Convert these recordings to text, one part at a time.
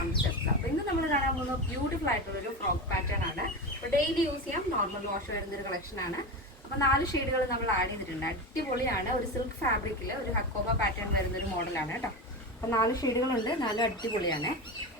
on the steps. അപ്പോൾ ഇന്ന് നമ്മൾ കാണാൻ പോകുന്ന ബ്യൂട്ടിഫുൾ ആയിട്ടുള്ള ഒരു ഫ്രോക്ക് പാറ്റേൺ ആണ്. അപ്പോൾ ഡെയിലി യൂസ് ചെയ്യാം, നോർമൽ വാഷ് വരുന്ന ഒരു കളക്ഷൻ ആണ്. അപ്പോൾ 4 ഷെയ്ഡുകൾ നമ്മൾ ആഡ് ചെയ്തിട്ടുണ്ട്. അടിപൊളിയാണ്. ഒരു സിൽക്ക് ഫാബ്രിക്കിൽ ഒരു ഹക്കോബ പാറ്റേൺ വരുന്ന ഒരു മോഡലാണ് കേട്ടോ. അപ്പോൾ 4 ഷെയ്ഡുകളുണ്ട്, 4 അടിപൊളിയാണ്.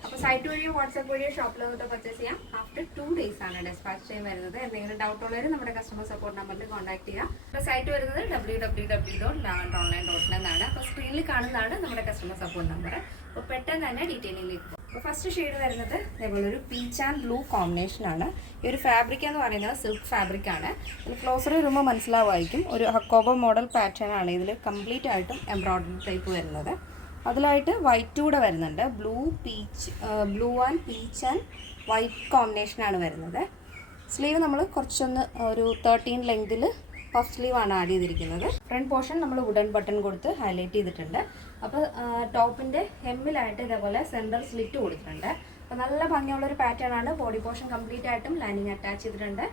അപ്പോൾ സൈറ്റ് വഴിയോ വാട്സാപ്പ് വഴിയോ ഷോപ്പിൽ വന്നിട്ട് പർച്ചേസ് ചെയ്യാം. ആഫ്റ്റർ 2 days ആണ് ഡെസ്പാച്ച് ടൈം വരുന്നത്. എന്തെങ്കിലും ഡൗട്ട് ഉള്ളവർ നമ്മുടെ കസ്റ്റമർ സപ്പോർട്ട് നമ്പറിൽ കോൺടാക്ട് ചെയ്യാം. അപ്പോൾ സൈറ്റ് വരുന്നത് www.lavendronline.in എന്നാണ്. അപ്പോൾ സ്ക്രീനിൽ കാണുന്നതാണ് നമ്മുടെ കസ്റ്റമർ സപ്പോർട്ട് നമ്പർ. അപ്പോൾ പെട്ടെന്ന് തന്നെ ഡീറ്റെയിലിംഗിലേക്ക് പോകും. അപ്പോൾ ഫസ്റ്റ് ഷെയ്ഡ് വരുന്നത് ഇതേപോലെ ഒരു പീച്ച് ആൻഡ് ബ്ലൂ കോമ്പിനേഷൻ ആണ്. ഈ ഒരു ഫാബ്രിക് എന്ന് പറയുന്നത് സിൽക്ക് ഫാബ്രിക് ആണ്. ഇതിൽ ക്ലോസർ വരുമ്പോൾ മനസ്സിലാവുമായിരിക്കും, ഒരു ഹക്കോബ മോഡൽ പാറ്റേൺ ആണ്. ഇതിൽ കംപ്ലീറ്റ് ആയിട്ടും എംബ്രോയ്ഡറി ടൈപ്പ് വരുന്നത്. അതിലായിട്ട് വൈറ്റ് കൂടെ വരുന്നുണ്ട്. Blue and peach and white കോമ്പിനേഷനാണ് വരുന്നത്. സ്ലീവ് നമ്മൾ കുറച്ചൊന്ന് ഒരു 13 ലെങ്തിൽ പഫ് സ്ലീവ് ആണ് ആഡ് ചെയ്തിരിക്കുന്നത്. ഫ്രണ്ട് പോർഷൻ നമ്മൾ വുഡൻ ബട്ടൺ കൊടുത്ത് ഹൈലൈറ്റ് ചെയ്തിട്ടുണ്ട്. അപ്പോൾ ടോപ്പിൻ്റെ ഹെമ്മിലായിട്ട് ഇതേപോലെ സെൻറ്റർ സ്ലിറ്റ് കൊടുത്തിട്ടുണ്ട്. അപ്പോൾ നല്ല ഭംഗിയുള്ളൊരു പാറ്റേൺ ആണ്. ബോഡി പോർഷൻ കംപ്ലീറ്റ് ആയിട്ടും ലൈനിങ് അറ്റാച്ച് ചെയ്തിട്ടുണ്ട്.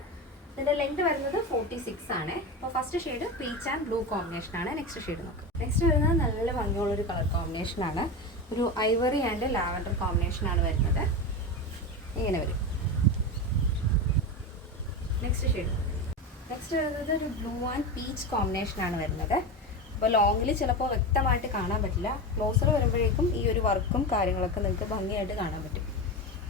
ഇതിൻ്റെ ലെങ്ത് വരുന്നത് 46 ആണ്. അപ്പോൾ first shade peach and blue കോമ്പിനേഷനാണ്. നെക്സ്റ്റ് ഷെയ്ഡ് നോക്കാം. നെക്സ്റ്റ് വരുന്നത് നല്ല ഭംഗിയുള്ളൊരു കളർ കോമ്പിനേഷനാണ്. ഒരു ഐവറി ആൻഡ് ലാവൻഡർ കോമ്പിനേഷനാണ് വരുന്നത്. ഇങ്ങനെ വരും. Next shade. നെക്സ്റ്റ് വരുന്നത് ഒരു ബ്ലൂ ആൻഡ് പീച്ച് കോമ്പിനേഷനാണ് വരുന്നത്. അപ്പോൾ ലോങ്ങിൽ ചിലപ്പോൾ വ്യക്തമായിട്ട് കാണാൻ പറ്റില്ല. ക്ലോസർ വരുമ്പോഴേക്കും ഈ ഒരു വർക്കും കാര്യങ്ങളൊക്കെ നിങ്ങൾക്ക് ഭംഗിയായിട്ട് കാണാൻ പറ്റും.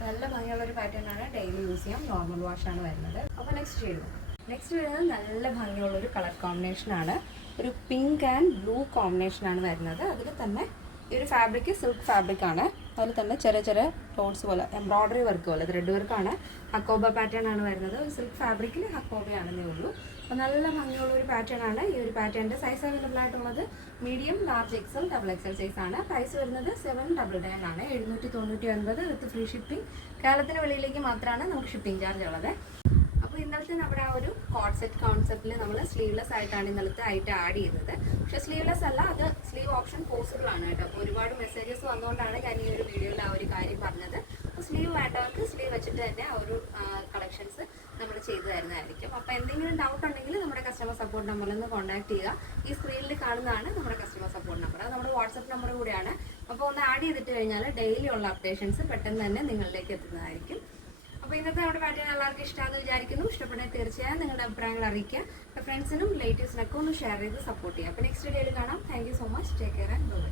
നല്ല ഭംഗിയുള്ളൊരു പാറ്റേൺ ആണ്. ഡെയിലി യൂസ് ചെയ്യാം, നോർമൽ വാഷാണ് വരുന്നത്. അപ്പോൾ നെക്സ്റ്റ് ഷെയ്ഡ്. നെക്സ്റ്റ് വരുന്നത് നല്ല ഭംഗിയുള്ളൊരു കളർ കോമ്പിനേഷനാണ്. ഒരു പിങ്ക് ആൻഡ് ബ്ലൂ കോമ്പിനേഷനാണ് വരുന്നത്. അതിൽ തന്നെ ഈ ഒരു ഫാബ്രിക് സിൽക്ക് ഫാബ്രിക്കാണ്. അതിൽ തന്നെ ചെറിയ ചെറിയ ടോൺസ് പോലെ എംബ്രോയ്ഡറി വർക്ക് പോലെ ത്രെഡ് വർക്കാണ്. ഹക്കോബ പാറ്റേൺ ആണ് വരുന്നത്. ഒരു സിൽക്ക് ഫാബ്രിക്കിൽ ഹക്കോബയാണെന്നേ ഉള്ളൂ. അപ്പോൾ നല്ല ഭംഗിയുള്ളൊരു പാറ്റേൺ ആണ്. ഈ ഒരു പാറ്റേണിൻ്റെ സൈസ് അവൈലബിൾ ആയിട്ടുള്ളത് medium, large, XL, XXL size ആണ്. പ്രൈസ് വരുന്നത് 799 ആണ്. 799 വിത്ത് ഫ്രീ ഷിപ്പിംഗ്. കേരളത്തിന് വെളിയിലേക്ക് മാത്രമാണ് നമുക്ക് ഷിപ്പിംഗ് ചാർജ് ഉള്ളത്. അപ്പോൾ ഇന്നലത്തെ നമ്മുടെ ആ ഒരു കോഡ് സെറ്റ് കോൺസെപ്റ്റിൽ നമ്മൾ സ്ലീവ്ലെസ് ആയിട്ടാണ് ഇന്നലത്തെ ആയിട്ട് ആഡ് ചെയ്തത്. പക്ഷേ സ്ലീവ്ലെസ് അല്ല, അത് സ്ലീവ് ഓപ്ഷൻ പോസിബിൾ ആണ് കേട്ടോ. അപ്പോൾ ഒരുപാട് മെസ്സേജസ് വന്നുകൊണ്ടാണ് ഞാൻ ഈ ഒരു വീഡിയോയിൽ ആ ഒരു കാര്യം പറഞ്ഞത്. അപ്പോൾ സ്ലീവ് വേണ്ടവർക്ക് സ്ലീവ് വെച്ചിട്ട് തന്നെ ആ ഒരു കളക്ഷൻസ് നമ്മൾ ചെയ്തു തരുന്നതായിരിക്കും. അപ്പോൾ എന്തെങ്കിലും ഡൗട്ട് ഉണ്ടെങ്കിൽ നമ്മുടെ കസ്റ്റമർ സപ്പോർട്ട് നമ്പറിൽ നിന്ന് കോൺടാക്ട് ചെയ്യുക. ഈ സ്ക്രീനിൽ കാണുന്നതാണ് നമ്മുടെ കസ്റ്റമർ സപ്പോർട്ട് നമ്പർ. അത് നമ്മുടെ വാട്സപ്പ് നമ്പർ കൂടിയാണ്. അപ്പോൾ ഒന്ന് ആഡ് ചെയ്തിട്ട് കഴിഞ്ഞാൽ ഡെയിലി ഉള്ള അപ്ഡേഷൻസ് പെട്ടെന്ന് തന്നെ നിങ്ങളിലേക്ക് എത്തുന്നതായിരിക്കും. അപ്പോൾ ഇന്നത്തെ നമ്മുടെ പാറ്റേൺ എല്ലാവർക്കും ഇഷ്ടമാണെന്ന് വിചാരിക്കുന്നു. ഇഷ്ടപ്പെട്ടാൽ തീർച്ചയായും നിങ്ങളുടെ അഭിപ്രായങ്ങൾ അറിയിക്കുക. ഫ്രണ്ട്സിനും റിലേറ്റീവ്സിനൊക്കെ ഒന്ന് ഷെയർ ചെയ്ത് സപ്പോർട്ട് ചെയ്യുക. അപ്പോൾ നെക്സ്റ്റ് വീഡിയോയിൽ കാണാം. Thank you so much. Take care and by.